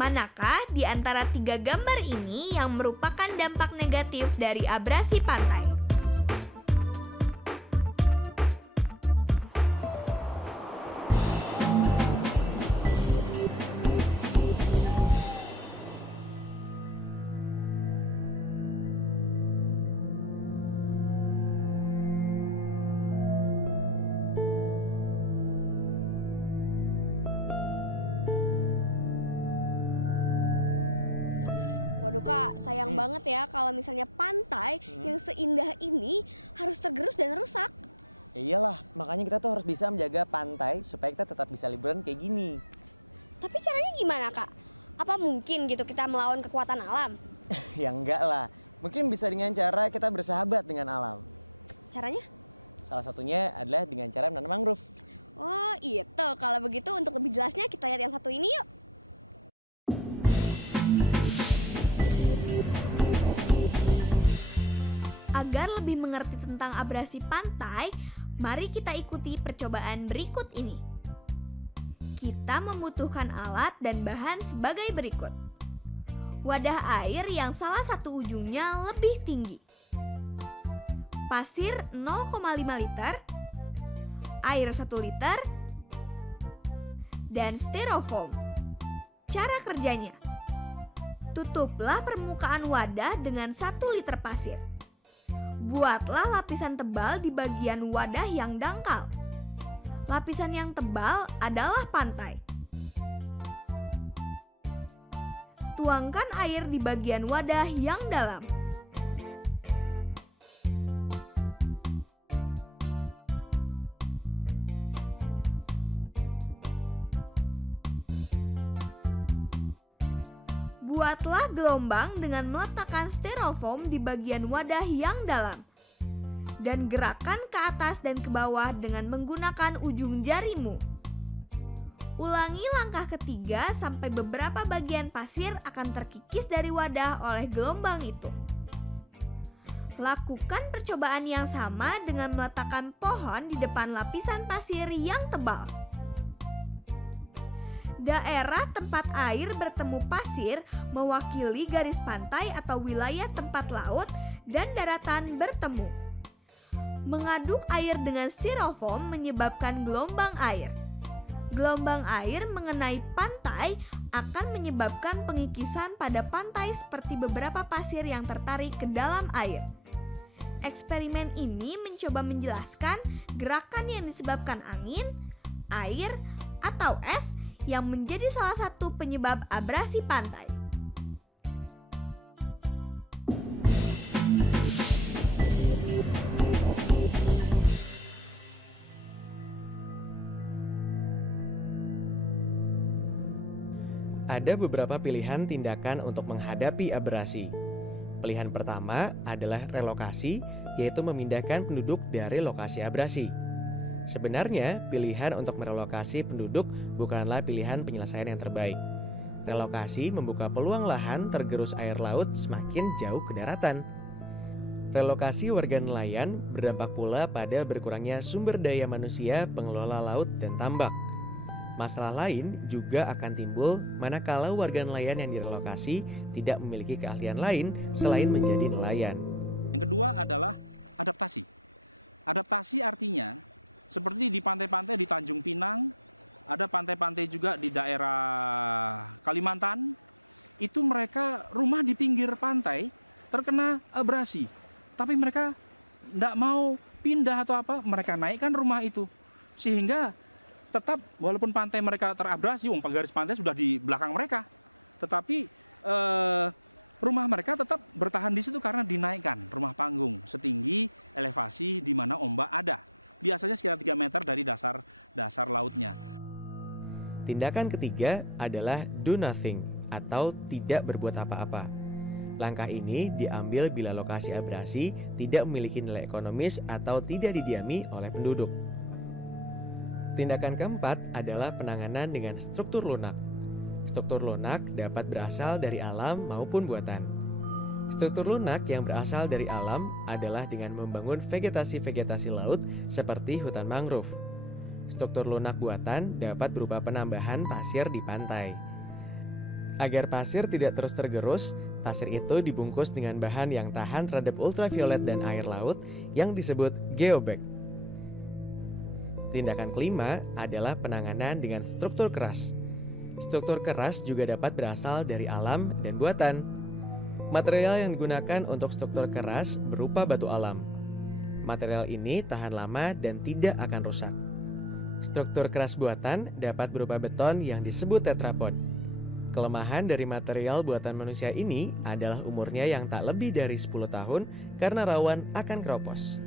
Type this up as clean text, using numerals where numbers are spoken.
Manakah di antara tiga gambar ini yang merupakan dampak negatif dari abrasi pantai? Agar lebih mengerti tentang abrasi pantai, mari kita ikuti percobaan berikut ini. Kita membutuhkan alat dan bahan sebagai berikut. Wadah air yang salah satu ujungnya lebih tinggi. Pasir 0,5 liter, air 1 liter, dan styrofoam. Cara kerjanya: tutuplah permukaan wadah dengan 1 liter pasir. Buatlah lapisan tebal di bagian wadah yang dangkal. Lapisan yang tebal adalah pantai. Tuangkan air di bagian wadah yang dalam. Buatlah gelombang dengan meletakkan styrofoam di bagian wadah yang dalam. Dan gerakkan ke atas dan ke bawah dengan menggunakan ujung jarimu. Ulangi langkah ketiga sampai beberapa bagian pasir akan terkikis dari wadah oleh gelombang itu. Lakukan percobaan yang sama dengan meletakkan pohon di depan lapisan pasir yang tebal. Daerah tempat air bertemu pasir mewakili garis pantai atau wilayah tempat laut dan daratan bertemu. Mengaduk air dengan styrofoam menyebabkan gelombang air. Gelombang air mengenai pantai akan menyebabkan pengikisan pada pantai seperti beberapa pasir yang tertarik ke dalam air. Eksperimen ini mencoba menjelaskan gerakan yang disebabkan angin, air, atau es yang menjadi salah satu penyebab abrasi pantai. Ada beberapa pilihan tindakan untuk menghadapi abrasi. Pilihan pertama adalah relokasi, yaitu memindahkan penduduk dari lokasi abrasi. Sebenarnya, pilihan untuk merelokasi penduduk bukanlah pilihan penyelesaian yang terbaik. Relokasi membuka peluang lahan tergerus air laut semakin jauh ke daratan. Relokasi warga nelayan berdampak pula pada berkurangnya sumber daya manusia pengelola laut dan tambak. Masalah lain juga akan timbul manakala warga nelayan yang direlokasi tidak memiliki keahlian lain selain menjadi nelayan. Tindakan ketiga adalah do nothing atau tidak berbuat apa-apa. Langkah ini diambil bila lokasi abrasi tidak memiliki nilai ekonomis atau tidak didiami oleh penduduk. Tindakan keempat adalah penanganan dengan struktur lunak. Struktur lunak dapat berasal dari alam maupun buatan. Struktur lunak yang berasal dari alam adalah dengan membangun vegetasi-vegetasi laut seperti hutan mangrove. Struktur lunak buatan dapat berupa penambahan pasir di pantai. Agar pasir tidak terus tergerus, pasir itu dibungkus dengan bahan yang tahan terhadap ultraviolet dan air laut yang disebut geobag. Tindakan kelima adalah penanganan dengan struktur keras. Struktur keras juga dapat berasal dari alam dan buatan. Material yang digunakan untuk struktur keras berupa batu alam. Material ini tahan lama dan tidak akan rusak. Struktur keras buatan dapat berupa beton yang disebut tetrapod. Kelemahan dari material buatan manusia ini adalah umurnya yang tak lebih dari 10 tahun karena rawan akan keropos.